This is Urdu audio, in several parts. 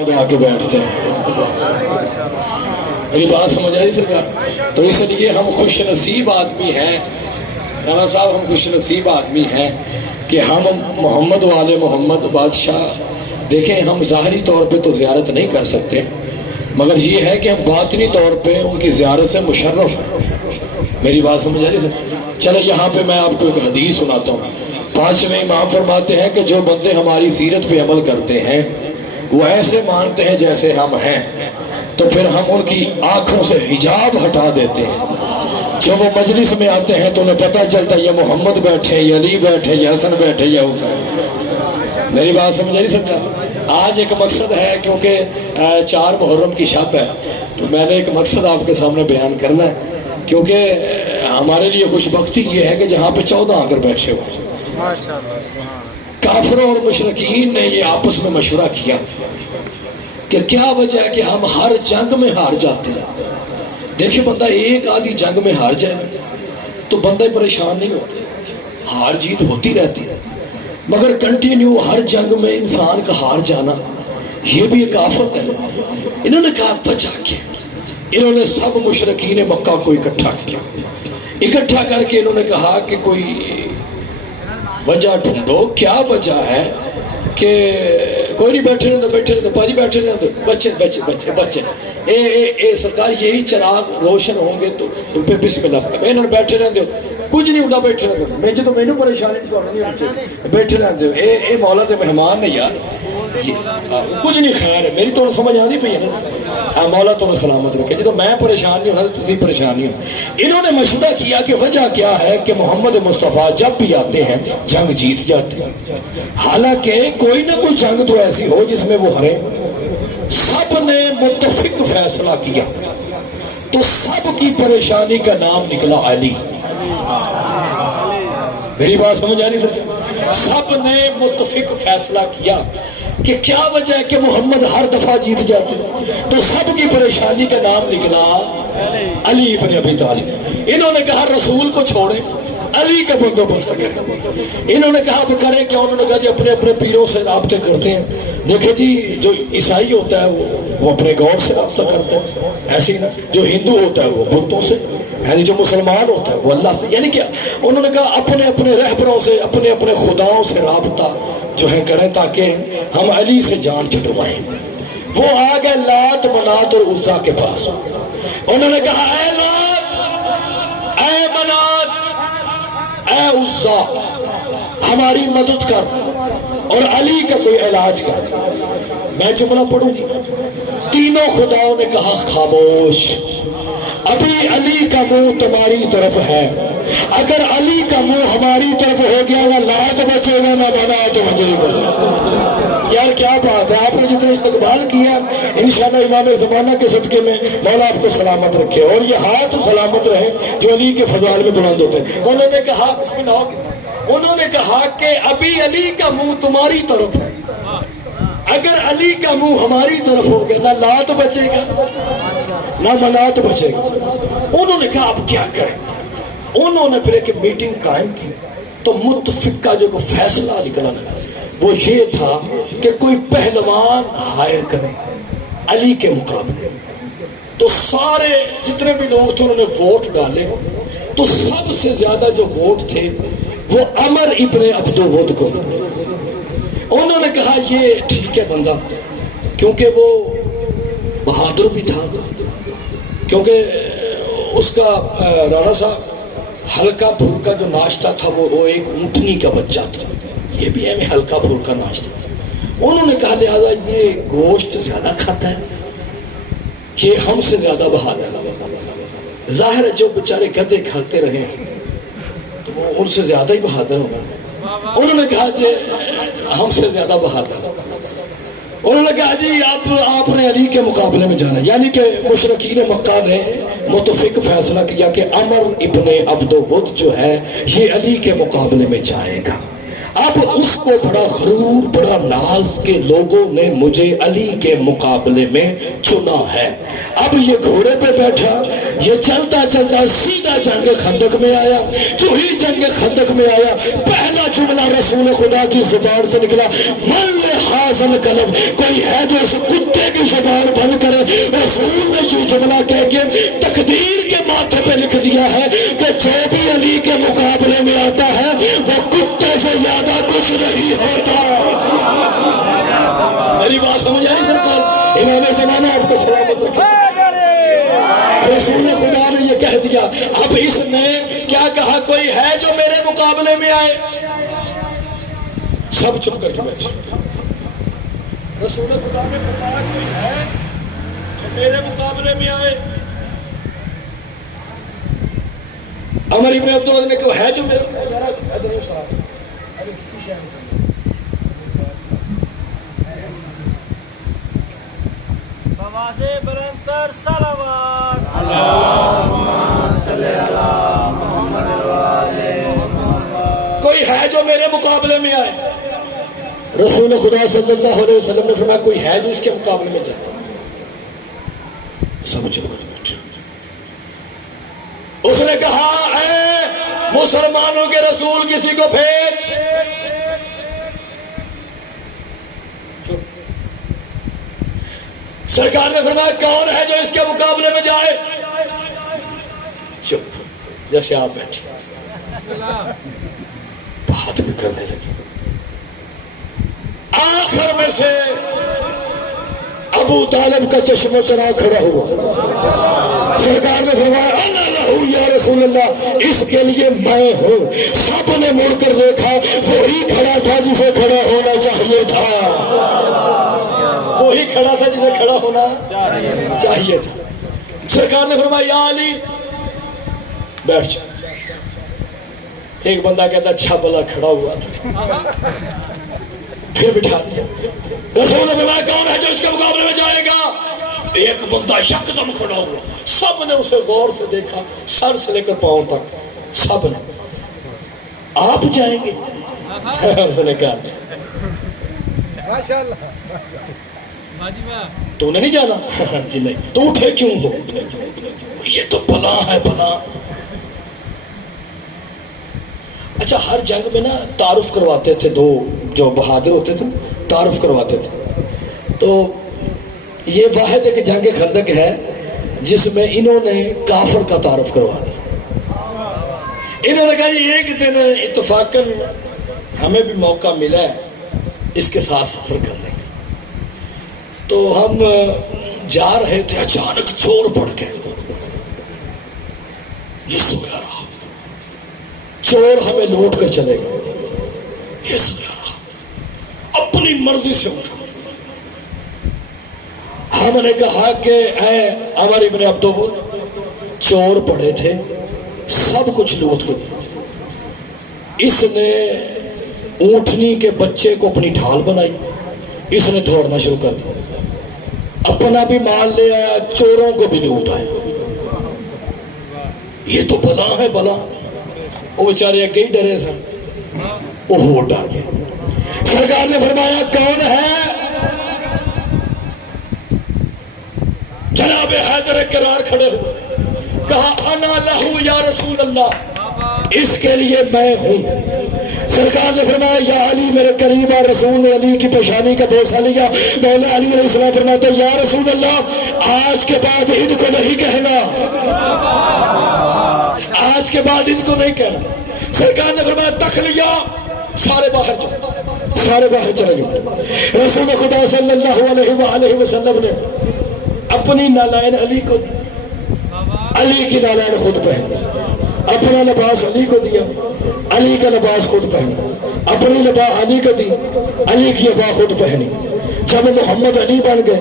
آ کے بیٹھتے ہیں. میری بات سمجھ آئی سرکار؟ تو اس لیے ہم خوش نصیب آدمی ہیں رانا صاحب، ہم خوش نصیب آدمی ہیں کہ ہم محمد والے محمد بادشاہ. دیکھیں ہم ظاہری طور پہ تو زیارت نہیں کر سکتے، مگر یہ ہے کہ ہم باطنی طور پہ ان کی زیارت سے مشرف ہیں. میری بات سمجھ آئی سر؟ چلے یہاں پہ میں آپ کو ایک حدیث سناتا ہوں. 5ویں امام فرماتے ہیں کہ جو بندے ہماری سیرت پہ عمل کرتے ہیں وہ ایسے مانتے ہیں جیسے ہم ہیں، تو پھر ہم ان کی آنکھوں سے حجاب ہٹا دیتے ہیں. جب وہ مجلس میں آتے ہیں تو انہیں پتہ چلتا ہے یہ محمد بیٹھے، یہ علی بیٹھے، یہ حسن بیٹھے، یہ حسین. میری بات سمجھ نہیں سکتا؟ آج ایک مقصد ہے، کیونکہ 4 محرم کی شب ہے، تو میں نے ایک مقصد آپ کے سامنے بیان کرنا ہے. کیونکہ ہمارے لیے خوش بختی یہ ہے کہ جہاں پہ 14 آ کر بیٹھے ہوئے. کافروں اور مشرکین نے یہ آپس میں مشورہ کیا کہ کیا وجہ ہے کہ ہم ہر جنگ میں ہار جاتے ہیں. دیکھیں بندہ ایک آدھی جنگ میں ہار جائے تو بندہ پریشان نہیں ہوتا، ہار جیت ہوتی رہتی ہے، مگر کنٹینیو ہر جنگ میں انسان کا ہار جانا یہ بھی ایک آفت ہے. انہوں نے کہا وجہ کیا؟ انہوں نے سب مشرکین مکہ کو اکٹھا کیا. اکٹھا کر کے انہوں نے کہا کہ کوئی وجہ ڈھونڈو، کیا وجہ ہے کہ کوئی نہیں بیٹھے رہتے، بیٹھے رہتے پاجی، بیٹھے رہتے بچے بچے بچے بچے اے سرکار یہی چراغ روشن ہوں گے تو پہ بسم اللہ کریں. انہوں نے بیٹھے رہتے ہو، کچھ نہیں ہوتا، بیٹھے رہتے میں تو مینوں پریشانی نہیں، بیٹھے رہتے ہو. اے مولا دے مہمان نے یار، کچھ نہیں خیر ہے. میری تو سمجھ آ نہیں پئی ہے، مولا تو سلامت رکھے. جب میں پریشان نہیں ہونا تو تسی پریشان نہیں ہو. انہوں نے مشورہ کیا کہ وجہ کیا ہے کہ محمد مصطفیٰ جب بھی آتے ہیں جنگ جیت جاتے ہیں. حالانکہ کوئی نہ کوئی جنگ تو ایسی ہو جس میں وہ ہرے. سب نے متفق فیصلہ کیا تو سب کی پریشانی کا نام نکلا علی. میری بات سمجھ آ نہیں سکتی؟ سب نے متفق فیصلہ کیا کہ کیا وجہ ہے کہ محمد ہر دفعہ جیت جاتے ہیں، تو سب کی پریشانی کا نام نکلا علی ابن ابی طالب. انہوں نے کہا رسول کو چھوڑے، علی کا بندوبست کریں. انہوں نے کہا کریں کیا؟ انہوں نے کہا جی اپنے اپنے پیروں سے رابطے کرتے ہیں. دیکھیں جی جو عیسائی ہوتا ہے وہ اپنے گاڈ سے رابطہ کرتا ہے، ایسے نا جو ہندو ہوتا ہے وہ بتوں سے، یعنی جو مسلمان ہوتا ہے وہ اللہ سے. یعنی کیا؟ انہوں نے کہا اپنے اپنے رہبروں سے، اپنے اپنے خداؤں سے رابطہ جو ہے کریں تاکہ ہم علی سے جان چھڑوائیں. وہ آ گئے لات منات اور عزا کے پاس. انہوں نے کہا اے لات، اے منات، اے عزا، ہماری مدد کر اور علی کا کوئی علاج کر. میں جملہ پڑھوں گی. تینوں خداؤں نے کہا خاموش، ابھی علی کا منہ تمہاری طرف ہے. اگر علی کا منہ ہماری طرف ہو گیا نہ لات بچے گا نہ منات بچے گا. یار کیا بات ہے، آپ نے جتنے استقبال کیا انشاءاللہ امام زمانہ کے صدقے میں مولا آپ کو سلامت رکھے اور یہ ہاتھ سلامت رہے جو علی کے فضائل میں بلند ہوتے ہیں. انہوں نے کہا بسم اللہ، انہوں نے کہا کہ ابھی علی کا منہ تمہاری طرف ہے، اگر علی کا منہ ہماری طرف ہو گیا نہ لات بچے گا نہ منات بچے گا. انہوں نے کہا اب کیا کریں؟ انہوں نے پھر ایک میٹنگ قائم کی تو متفق کا جو فیصلہ نکلا وہ یہ تھا کہ کوئی پہلوان ہائر کریں علی کے مقابلے. تو سارے جتنے بھی لوگ تھے انہوں نے ووٹ ڈالے تو سب سے زیادہ جو ووٹ تھے وہ عمر ابن عبدود کو. انہوں نے کہا یہ ٹھیک ہے بندہ، کیونکہ وہ بہادر بھی تھا، کیونکہ اس کا رانا صاحب ہلکا پھلکا جو ناشتہ تھا وہ ایک اونٹنی کا بچہ تھا، یہ بھی ہے ہلکا پھلکا ناشتہ. انہوں نے کہا لہذا یہ گوشت زیادہ کھاتا ہے، یہ ہم سے زیادہ بہادر ہے. ظاہر ہے جو بیچارے گدے کھاتے رہے تو وہ ان سے زیادہ ہی بہادر ہوگا. انہوں نے کہا جی ہم سے زیادہ بہادر. انہوں نے کہا جی آپ نے علی کے مقابلے میں جانا. یعنی کہ مشرکین مکہ نے متفق فیصلہ کیا کہ عمر ابن عبدود جو ہے یہ علی کے مقابلے میں جائے گا. اب اس کو بڑا غرور، بڑا ناز کے لوگوں نے مجھے علی کے مقابلے میں چنا ہے. اب یہ گھوڑے پہ بیٹھا، یہ چلتا چلتا سیدھا جنگ خندق میں آیا. جو ہی جنگ خندق میں آیا پہلا جملہ رسول خدا کی زبان سے نکلا من لحاظ القلب، کوئی ہے جو اس کتے زبان بند کرے. رسول نے یہ جملہ کہہ کے تقدیر کے ماتھے پہ لکھ دیا ہے کہ جو بھی علی کے مقابلے میں آتا ہے وہ کتے سے زیادہ کچھ نہیں ہوتا. میری بات سمجھ آئی سرکار؟ امام زمانہ آپ کو سلامت رکھے. رسول خدا نے یہ کہہ دیا. اب اس نے کیا کہا کوئی ہے جو میرے مقابلے میں آئے؟ سب چپ کر کے بیٹھے. رسول خدا نے فرمایا کوئی ہے جو میرے مقابلے میں آئے؟ عمر ابن عبدالعزیز نے کہا ہے جو میرے بواسے بلندر صلوات کوئی ہے جو میرے مقابلے میں آئے؟ رسول خدا صلی اللہ علیہ وسلم نے فرمایا کوئی ہے جو اس کے مقابلے میں جائے؟ سب چپ کر بیٹھے. اس نے کہا اے مسلمانوں کے رسول کسی کو بھیج. سرکار نے فرمایا کون ہے جو اس کے مقابلے میں جائے؟ چپ جیسے آپ بیٹھے. بات بھی کرنے لگے. آخر میں سے ابو طالب کا چشم و چراغ کھڑا ہوا. سرکار نے فرمایا انا لہو یا رسول اللہ، اس کے لیے میں ہوں. سب نے مڑ کر دیکھا، وہی کھڑا تھا جسے کھڑا ہونا چاہیے تھا. وہی کھڑا تھا جسے کھڑا ہونا چاہیے تھا. سرکار نے فرمایا یا علی بیٹھ جا. ایک بندہ کہتا اچھا بلا کھڑا ہوا تھا، پھر بٹھا دیا. رسول نے فرمایا کون ہے جو اس کے مقابلے میں جائے گا؟ ایک بندہ یکدم کھڑا ہوا. سب نے اسے غور سے دیکھا، سر سے لے کر پاؤں تک. سب نے آپ جائیں گے؟ اس نے کہا تو نے نہیں جانا؟ جی نہیں. تو اٹھے کیوں ہو؟ یہ تو بلا ہے بلا. اچھا ہر جنگ میں نا تعارف کرواتے تھے، دو جو بہادر ہوتے تھے تعارف کرواتے تھے. تو یہ واحد ایک جنگ خندق ہے جس میں انہوں نے کافر کا تعارف کروا دیا. انہوں نے کہا ایک دن اتفاقاً ہمیں بھی موقع ملا ہے اس کے ساتھ سفر کرنے کا. تو ہم جا رہے تھے، اچانک چور پڑ گئے. یہ سویا رہا. چور ہمیں لوٹ کر چلے گا. یہ سویا رہا، اپنی مرضی سے اٹھا. ہم نے کہا کہ اے عمر ابن عبدالعزیز، چور پڑے تھے، سب کچھ لوٹ کے دیا. اس نے اونٹنی کے بچے کو اپنی ڈھال بنائی، اس نے دوڑنا شروع کر دیا. اپنا بھی مال لے آیا، چوروں کو بھی لوٹ آیا. یہ تو بلا ہے بلا. وہ بیچارے اگے ہی ڈرے تھے، وہ ڈر گئے. سرکار نے فرمایا کون ہے؟ جناب حیدر کرار کھڑے ہوئے. کہا انا لہو یا رسول اللہ، اس کے لیے میں ہوں. سرکار نے فرمایا یا علی میرے قریب آ. رسول نے علی کی پیشانی کا بوسہ لیا. مولا علی علیہ السلام فرماتے یا رسول اللہ آج کے بعد ان کو نہیں کہنا، آج کے بعد ان کو نہیں کہنا. سرکار نے فرمایا تخلیہ، سارے باہر چلے، سارے باہر چلے گئے. رسول خدا صلی اللہ علیہ وآلہ وسلم نے اپنی نالین علی کو، علی کی نالین خود پہنی. اپنا لباس علی کو دیا، علی کا لباس خود پہنا. اپنی لباس علی کو دی، علی کی لباس خود پہنی. جب محمد علی بن گئے،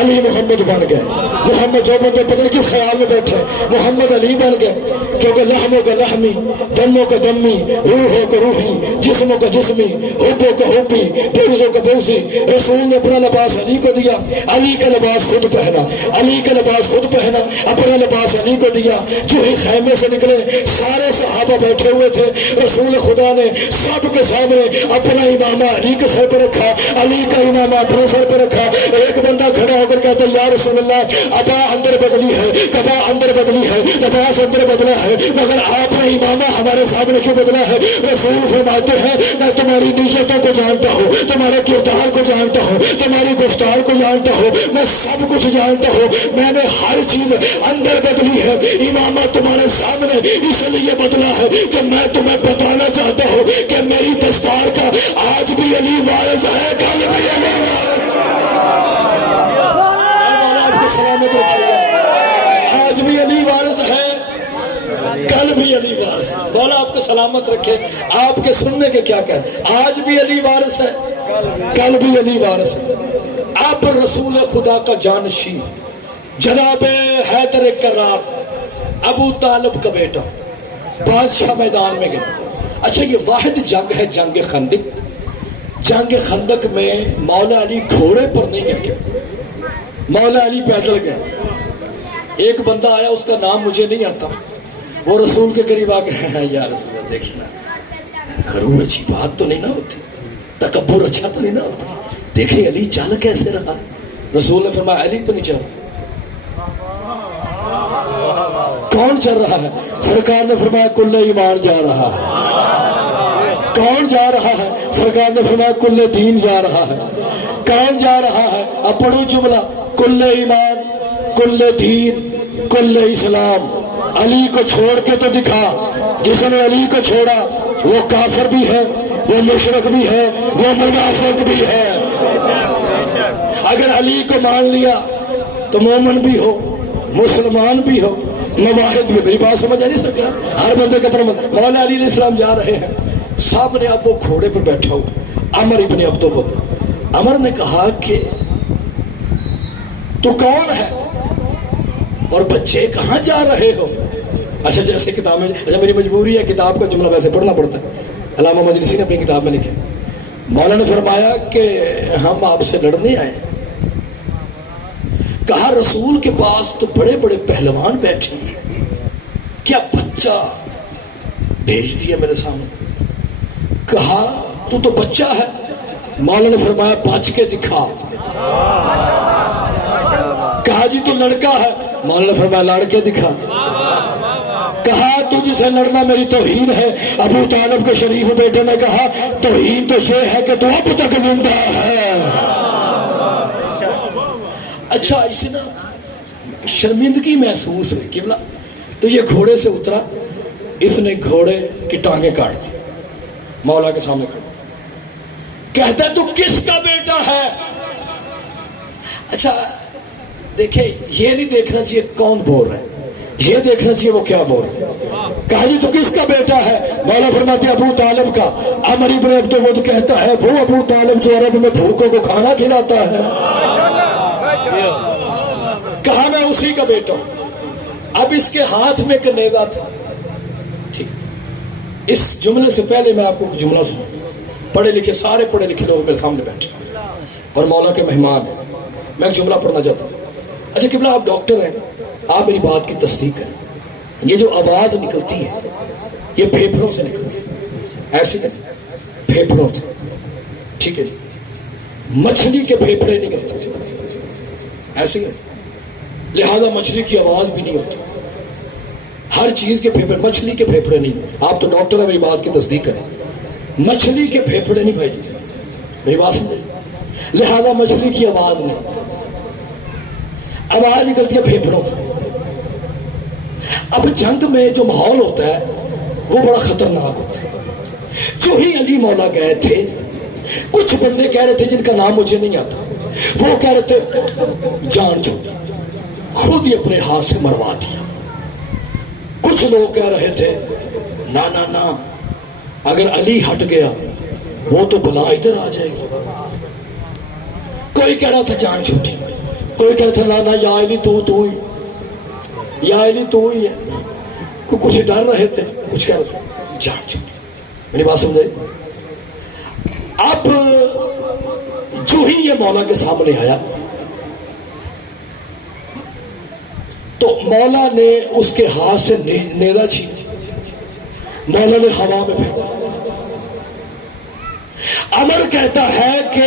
علی محمد بن گئے. محمد جو بندے پتہ نہیں کس خیال میں بیٹھے، محمد علی بن گئے. کیونکہ لحموں کا لحمی، دموں کا دمی، روحوں کا روحی، جسموں کا جسمی، حبوں کا حبی، بغضوں کا بغضی. رسول نے اپنا لباس علی کو دیا، علی کا لباس خود پہنا. علی کا لباس خود پہنا، اپنا لباس علی کو دیا. جو ہی خیمے سے نکلے سارے صحابہ بیٹھے ہوئے تھے. رسول خدا نے سب کے سامنے اپنا امامہ علی کے سر پہ رکھا، علی کا امامہ اپنے سر پہ رکھا. ایک بندہ کھڑا ہو کر کہتے یا رسول اللہ عطا اندر بدلی ہے، قضا اندر بدلی ہے، لباس اندر بدلا ہے، مگر آپ نے امامہ ہمارے سامنے کیوں بدلا ہے؟ رسول فرماتے ہیں میں تمہاری نیتوں کو جانتا ہوں، تمہارے کردار کو جانتا ہوں، تمہاری گفتار کو جانتا ہوں، میں سب کچھ جانتا ہوں، میں نے ہر چیز اندر بدلی ہے۔ امامہ تمہارے سامنے اس لیے بدلا ہے کہ میں تمہیں بتانا چاہتا ہوں کہ میری دستار کا آج بھی علی وارث ہے، کل بھی علی وارث ہے۔ مولا آپ کو سلامت رکھے، آج بھی علی وارث ہے، کل بھی علی وارث۔ مولا آپ کو سلامت رکھے۔ آپ کے سننے کے کیا کہیں، آج بھی علی وارث ہے، کل بھی علی وارث ہے۔ آپ رسول خدا کا جانشین جناب حیدر کرار ابو طالب کا بیٹا بادشاہ میدان میں گئے۔ اچھا یہ واحد جنگ ہے جنگ خندق۔ جنگ خندق میں مولا علی گھوڑے پر نہیں گئے، مولا علی پیدل گئے۔ ایک بندہ آیا، اس کا نام مجھے نہیں آتا، وہ رسول کے قریب آ کے یا رسول اللہ دیکھنا غرور اچھی بات تو نہیں نہ ہوتی، تکبر اچھا تو نہیں نہ ہوتا، دیکھیں علی چل کیسے رہا۔ رسول نے فرمایا علی تو نہیں چل، کون چل رہا ہے؟ سرکار نے فرمایا کل ایمان جا رہا ہے۔ کون جا رہا ہے؟ سرکار نے فرمایا کل دین جا رہا ہے۔ کون جا رہا ہے؟ اب پڑھو جملہ، کل ایمان، کل دین، کل اسلام۔ علی کو چھوڑ کے تو دکھا، جس نے علی کو چھوڑا وہ کافر بھی ہے، وہ مشرک بھی ہے، وہ منافق بھی ہے۔ اگر علی کو مان لیا تو مومن بھی ہو، مسلمان بھی ہو، مواحد بھی۔ میری بات سمجھ آ رہی سرکار؟ ہر بندے کا پرمن۔ مولا علی علیہ السلام جا رہے ہیں، سامنے اب وہ گھوڑے پر بیٹھا ہوا عمر ابن عبد الود۔ عمر نے کہا کہ تو کون ہے اور بچے کہاں جا رہے ہو؟ اچھا جیسے کتاب میں، اچھا میری مجبوری ہے کتاب کا جملہ ویسے پڑھنا پڑتا ہے، علامہ مجلسی نے اپنی کتاب میں لکھا۔ مولا نے فرمایا کہ ہم آپ سے لڑنے آئے۔ کہا رسول کے پاس تو بڑے بڑے پہلوان بیٹھے ہیں، کیا بچہ بھیج دیا میرے سامنے؟ کہا تو بچہ ہے۔ مولا نے فرمایا بچ کے دکھا۔ کہا جی تو لڑکا ہے۔ مولا نے فرمایا لڑ کے دکھا۔ کہا تجھ سے لڑنا میری توہین ہے۔ ابو طالب کے شریف بیٹے نے کہا توہین تو یہ ہے کہ تو اب تک زندہ ہے۔ اچھا اسے نا شرمندگی محسوس ہوئی کہ بلا تو یہ گھوڑے سے اترا، اس نے گھوڑے کی ٹانگیں کاٹ دی، مولا کے سامنے کھڑا کہتا ہے تو کس کا بیٹا ہے؟ اچھا دیکھیں یہ نہیں دیکھنا چاہیے کون بول رہا ہے، یہ دیکھنا چاہیے وہ کیا بول رہا ہے۔ کہا جی تو کس کا بیٹا ہے؟ مولا فرماتے ابو طالب کا۔ عمر ابن عبد الود کہتا ہے وہ ابو طالب جو عرب میں بھوکوں کو کھانا کھلاتا ہے۔ کہا میں اسی کا بیٹا ہوں۔ اب اس کے ہاتھ میں ایک نیزہ تھا۔ ٹھیک، اس جملے سے پہلے میں آپ کو جملہ سنوں۔ پڑھے لکھے سارے پڑھے لکھے لوگ میرے سامنے بیٹھے اور مولا کے مہمان ہیں، میں ایک جملہ پڑھنا چاہتا ہوں۔ اچھا قبلہ آپ ڈاکٹر ہیں، آپ میری بات کی تصدیق کریں۔ یہ جو آواز نکلتی ہے یہ پھیپھڑوں سے نکلتی ہے، ایسے نہیں، پھیپھڑوں سے۔ ٹھیک ہے جی، مچھلی کے پھیپھڑے نہیں ہوتے ایسے ہی، لہذا مچھلی کی آواز بھی نہیں ہوتی۔ ہر چیز کے پھیپھڑے، مچھلی کے پھیپھڑے نہیں۔ آپ تو ڈاکٹر ہیں، میری بات کی تصدیق کریں، مچھلی کے پھیپھڑے نہیں بھائی جی، میری بات سمجھے، لہذا مچھلی کی آواز نہیں، آواز نکلتی ہے پھیپھڑوں سے۔ اب جنگ میں جو ماحول ہوتا ہے وہ بڑا خطرناک ہوتا ہے۔ جو ہی علی مولا گئے تھے، کچھ بندے کہہ رہے تھے جن کا نام مجھے نہیں آتا، وہ کہہ رہے تھے جان چھوڑی، خود ہی اپنے ہاتھ سے مروا دیا۔ کچھ لوگ کہہ رہے تھے نا نا نا، اگر علی ہٹ گیا وہ تو بلا ادھر آ جائے گی۔ کوئی کہہ رہا تھا جان چھوٹی، کوئی کہہ رہا تھا نا نا یا علی تو ہی، یا علی تو ہی ہے۔ کچھ ڈر رہے تھے، کچھ کہہ رہے تھے جان چھوٹی۔ میری بات سمجھے؟ اب جو ہی یہ مولا کے سامنے آیا تو مولا نے اس کے ہاتھ سے نیزہ چھین، مولا نے ہوا میں پھینکا۔ عمر کہتا ہے کہ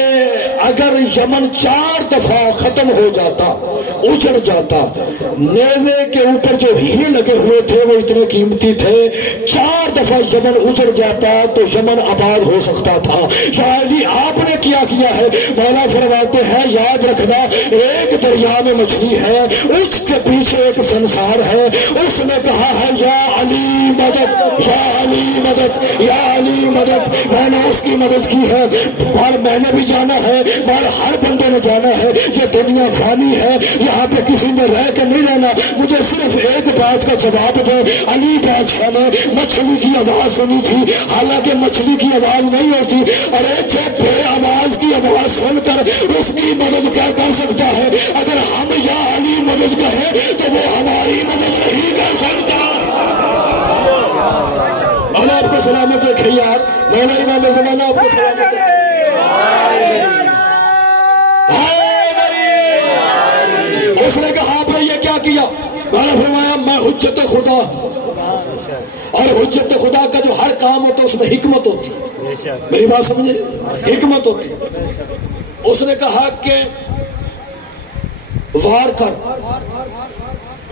اگر یمن 4 دفعہ ختم ہو جاتا، اجڑ جاتا، نیزے کے اوپر جو ہیرے لگے ہوئے تھے وہ اتنے قیمتی تھے، 4 دفعہ یمن اجڑ جاتا تو یمن آباد ہو سکتا تھا۔ یا علی آپ نے کیا کیا ہے؟ مولا فرماتے ہیں یاد رکھنا، ایک دریا میں مچھلی ہے، اس کے پیچھے ایک سنسار ہے، اس نے کہا ہے یا علی مدد، یا علی مدد، یا علی مدد، میں نے اس کی مدد کی ہے، اور میں نے بھی جانا ہے، اور ہر بندے نے جانا ہے، یہ دنیا فانی ہے، یہاں پہ کسی نے رہ کے نہیں رہنا۔ مجھے صرف ایک بات کا جواب دے، علی بادشاہ نے مچھلی کی آواز سنی تھی، حالانکہ مچھلی کی آواز نہیں ہوتی، ارے جو بے آواز کی آواز سن کر اس کی مدد کیا کر سکتا ہے؟ اگر ہم یا علی مدد کہیں تو وہ ہماری مدد نہیں کر سکتا۔ مولا آپ کو سلامت رکھے یار، مولا امام زمانہ آپ کو سلامت رکھے۔ اس نے کہا آپ نے یہ کیا کیا؟ مولا فرمایا میں حجت خدا ہوں، اور حجت خدا کا جو ہر کام ہوتا ہے اس میں حکمت ہوتی ہے، میری بات سمجھے، حکمت ہوتی ہے۔ اس نے کہا کہ وار کر۔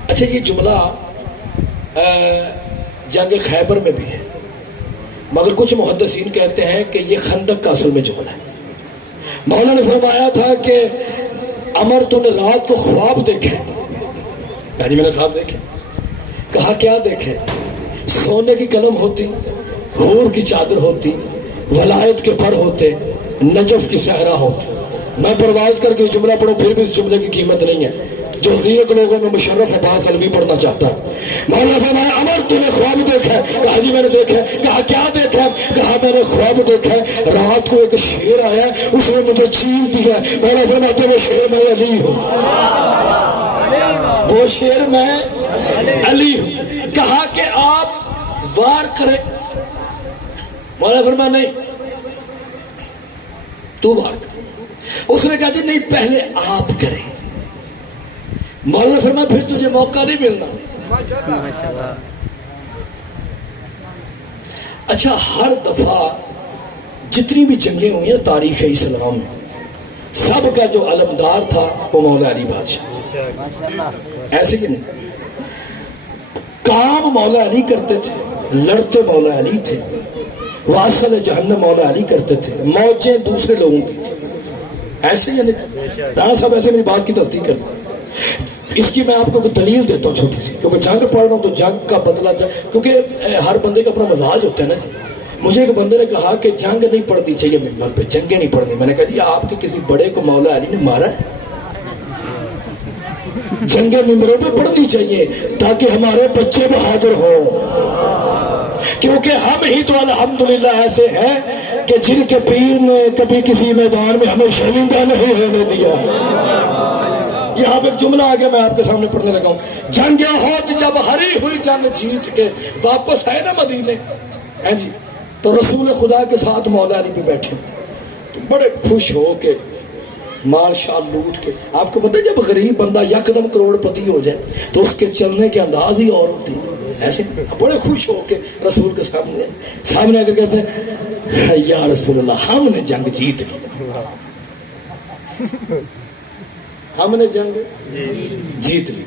اچھا یہ جملہ جنگ خیبر میں بھی ہے، مگر کچھ محدثین کہتے ہیں کہ یہ خندق کا اصل میں جملہ ہے۔ مولا نے فرمایا تھا کہ عمر تو نے رات کو خواب دیکھے، میں نے خواب دیکھے، کہا کیا دیکھے؟ سونے کی قلم ہوتی، حور کی چادر ہوتی، ولایت کے پر ہوتے، نجف کی صحرا ہوتی۔ میں پرواز کر کے جملہ پڑھوں پھر بھی اس جملے کی قیمت نہیں ہے، جو زیرت لوگوں میں مشرف عباس علوی پڑھنا چاہتا ہے۔ مولا فرمایا عمر تو نے خواب دیکھا؟ کہا جی میں نے دیکھا۔ کہا کیا دیکھا؟ کہا میں نے خواب دیکھا رات کو ایک شیر آیا، اس نے مجھے چیر دیا۔ مولا فرماتے وہ شیر میں علی ہوں، وہ شیر میں علی ہوں۔ کہا کہ آپ وار کریں، مولا فرمایا نہیں تو وار کر۔ اس نے کہا جی نہیں پہلے آپ کریں۔ مولا نے فرمایا پھر تجھے موقع نہیں ملنا۔ اچھا ہر دفعہ جتنی بھی جنگیں ہوئی ہیں تاریخ اسلام میں، سب کا جو علمدار تھا وہ مولا علی بادشاہ، ایسے ہی نہیں، کام مولا علی کرتے تھے، لڑتے مولا علی تھے، واصل جہنم مولا علی کرتے تھے، موجیں دوسرے لوگوں کی تھی، ایسے ہی نہیں۔ رانا صاحب ایسے میری بات کی تصدیق کر، اس کی میں آپ کو دلیل دیتا ہوں چھوٹی سی، کیونکہ جنگ پڑھ رہا ہوں تو جنگ کا بدلہ، کیونکہ ہر بندے کا اپنا مزاج ہوتا ہے نا۔ مجھے ایک بندے نے کہا کہ جنگ نہیں پڑھنی چاہیے منبر پہ، جنگیں نہیں پڑھنی۔ میں نے کہا جی آپ کے کسی بڑے کو مولا علی نے مارا ہے؟ جنگیں ممبروں پہ پڑھنی چاہیے تاکہ ہمارے بچے بہادر ہوں، کیونکہ ہم ہی تو الحمدللہ ایسے ہیں کہ جن کے پیر نے کبھی کسی میدان میں ہمیں شرمندہ نہیں ہونے دیا۔ یہاں پہ ایک جملہ آگیا میں آپ کے سامنے پڑھنے لگا ہوں۔ جنگ احد جب ہری ہوئی جنگ جیت کے واپس آئے نا مدینے، ہیں جی، تو رسول خدا کے ساتھ مولا علی پہ بیٹھے تو بڑے خوش ہو کے مال شال لوٹ کے، آپ کو پتہ ہے جب غریب بندہ یکدم کروڑ پتی ہو جائے تو اس کے چلنے کے انداز ہی اور ہوتے ہیں، ایسے بڑے خوش ہو کے رسول کے سامنے آ کر کہتے ہیں یا رسول اللہ ہم نے جنگ جیت لی، ہم نے جنگ جیت لی۔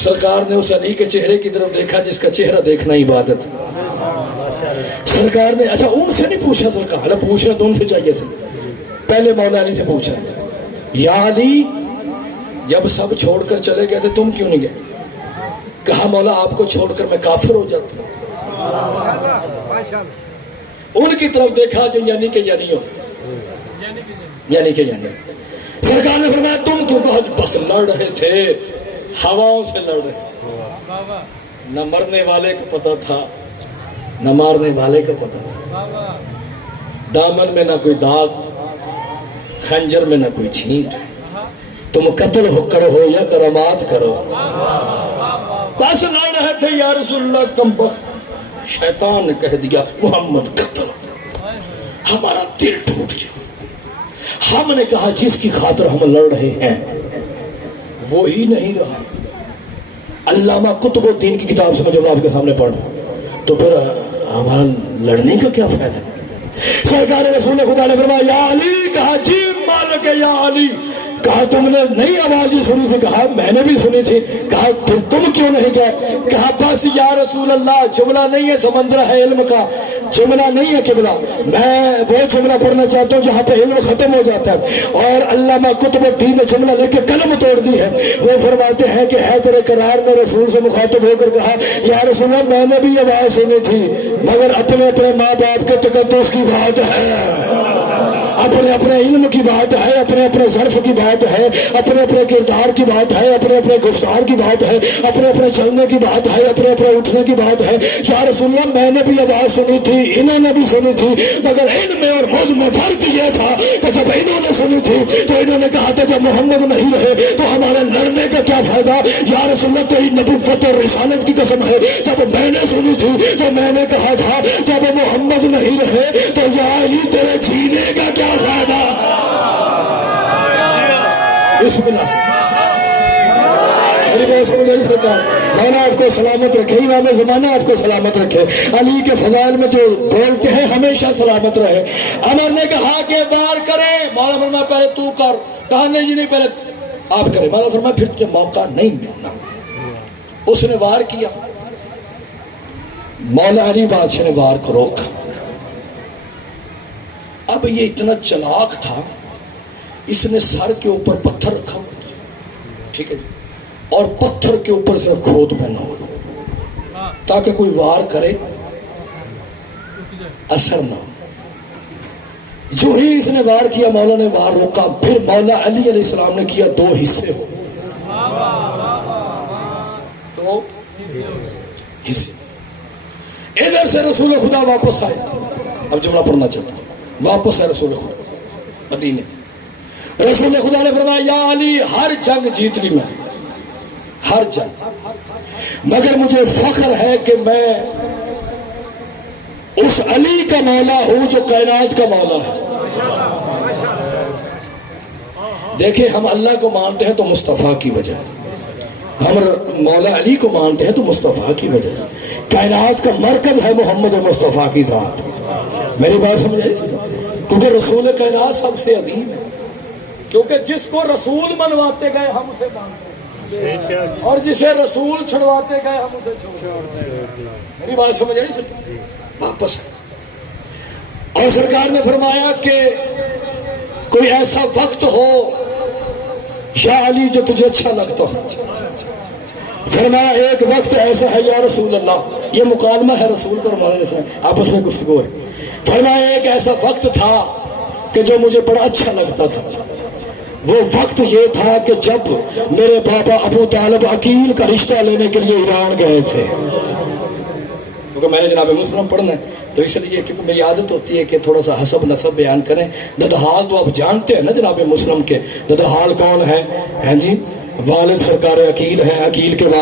سرکار نے اس علی کے چہرے کی طرف دیکھا جس کا چہرہ دیکھنا عبادت۔ سرکار نے اچھا ان سے نہیں پوچھا، سرکار پوچھنا تو ان سے چاہیے تھا، پہلے مولا علی سے پوچھا یا علی جب سب چھوڑ کر چلے گئے تھے تم کیوں نہیں گئے؟ کہا مولا آپ کو چھوڑ کر میں کافر ہو جاتا۔ ان کی طرف دیکھا جو یعنی کہ یعنی ہو، یعنی کہ یعنی۔ سرکار نے فرمایا تم کیوں؟ کہا بس لڑ رہے تھے، ہواؤں سے لڑ رہے تھے، نہ مرنے والے کو پتا تھا نہ مارنے والے کو پتا تھا، دامن میں نہ کوئی داغ، خنجر میں نہ کوئی چھینٹ، تم قتل ہو کرو یا کرامات کرو، بس لڑ رہے تھے یا رسول اللہ کم بخت۔ شیطان نے کہہ دیا محمد قتل، ہمارا دل ٹوٹ گیا۔ ہم نے کہا جس کی خاطر ہم لڑ رہے ہیں وہی نہیں رہا۔ علامہ قطب الدین کی کتاب سے میں جب آپ کے سامنے پڑھ تو پھر ہمارا لڑنے کا کیا فائدہ؟ سرکار رسول خدا نے فرمایا یا علی، کہا جی مالک یا علی، کہا تم نے نہیں آواز سنی تھی؟ کہا میں نے بھی سنی تھی۔ کہا پھر تم کیوں نہیں گئے؟ کہا بس یا رسول اللہ، جملہ نہیں ہے سمندر ہے علم کا، جملہ نہیں ہے قبلہ، میں وہ جملہ پڑھنا چاہتا ہوں جہاں پہ علم ختم ہو جاتا ہے۔ اور علامہ قطب الدین نے جملہ لے کے قلم توڑ دی ہے، وہ فرماتے ہیں کہ حیدر کرار نے رسول سے مخاطب ہو کر کہا یا رسول اللہ میں نے بھی آواز سنی تھی، مگر اپنے اپنے ماں باپ کے تقدس کی بات ہے، اپنے اپنے علم کی بات ہے، اپنے اپنے ظرف کی بات ہے، اپنے اپنے کردار کی بات ہے، اپنے اپنے گفتار کی بات ہے، اپنے اپنے چلنے کی بات ہے، اپنے اپنے اٹھنے کی بات ہے۔ یا رسول اللہ میں نے بھی آواز سنی تھی، انہوں نے بھی سنی تھی، مگر علم میں اور مجھ میں فرق یہ تھا کہ جب انہوں نے سنی تھی تو انہوں نے کہا تھا جب محمد نہیں رہے تو ہمارے لڑنے کا کیا فائدہ؟ یا رسول اللہ تیری نبوت اور رسالت کی قسم ہے، جب میں نے سنی تھی تو میں نے کہا تھا جب محمد نہیں رہے تو یا علی تیرے جینے کا کیا فائدہ؟ بسم اللہ، میری بات سمجھ گئی سرکار؟ مولا آپ کو سلامت رکھے، امام زمانہ آپ کو سلامت رکھے، علی کے فضائل میں جو بولتے ہیں ہمیشہ سلامت رہے۔ عمر نے کہا کہ وار کریں، مولا فرمایا پہلے تو کر، کہا نہیں جی نہیں پہلے آپ کریں، مولا فرمایا پھر تجھے موقع نہیں ملنا۔ اس نے وار کیا، مولا علی بادشاہ نے وار کو روکا۔ اب یہ اتنا چلاک تھا، اس نے سر کے اوپر پتھر رکھا، ٹھیک ہے، اور پتھر کے اوپر سے کھود پہنا ہوا تاکہ کوئی وار کرے اثر نہ ہو۔ جو ہی اس نے وار کیا مولا نے وار روکا، پھر مولا علی علیہ السلام نے کیا دو حصے، دو حصے۔ ادھر سے رسول خدا واپس آئے، اب جملہ پڑھنا چاہتا ہوں، واپس ہے رسول خدا مدینے۔ رسول خدا نے فرمایا یا علی ہر جنگ جیت لی میں، ہر جنگ، مگر مجھے فخر ہے کہ میں اس علی کا مولا ہوں جو کائنات کا مولا ہے۔ دیکھیں ہم اللہ کو مانتے ہیں تو مصطفیٰ کی وجہ سے، ہم مولا علی کو مانتے ہیں تو مصطفیٰ کی وجہ سے، کائنات کا مرکز ہے محمد مصطفیٰ کی ذات۔ میری بات سمجھ آئی؟ کیونکہ رسول کائنات سب سے عظیم ہے، کیونکہ جس کو رسول منواتے گئے ہم اسے مانتے ہیں، اور جسے رسول چھڑواتے گئے ہم اسے چھوڑتے ہیں۔ میری بات سمجھ آئی سرکار؟ واپس اور سرکار نے فرمایا کہ کوئی ایسا وقت ہو یا علی جو تجھے اچھا لگتا ہو۔ فرمایا ایک وقت ایسا ہے یا رسول اللہ، یہ مکالمہ ہے رسول کا اور مولا نے آپس میں گفتگو ہے۔ فرمایا ایک ایسا وقت تھا کہ جو مجھے بڑا اچھا لگتا تھا، وہ وقت یہ تھا کہ جب میرے بابا ابو طالب عقیل کا رشتہ لینے کے لیے ایران گئے تھے، کیونکہ میں نے جناب مسلم پڑھنا ہے تو اس لیے کیونکہ میری عادت ہوتی ہے کہ تھوڑا سا حسب نسب بیان کریں۔ ددحال تو آپ جانتے ہیں نا جناب مسلم کے، ددحال کون ہے؟ ہیں جی والد سرکار عقیل ہیں، عقیل کے والد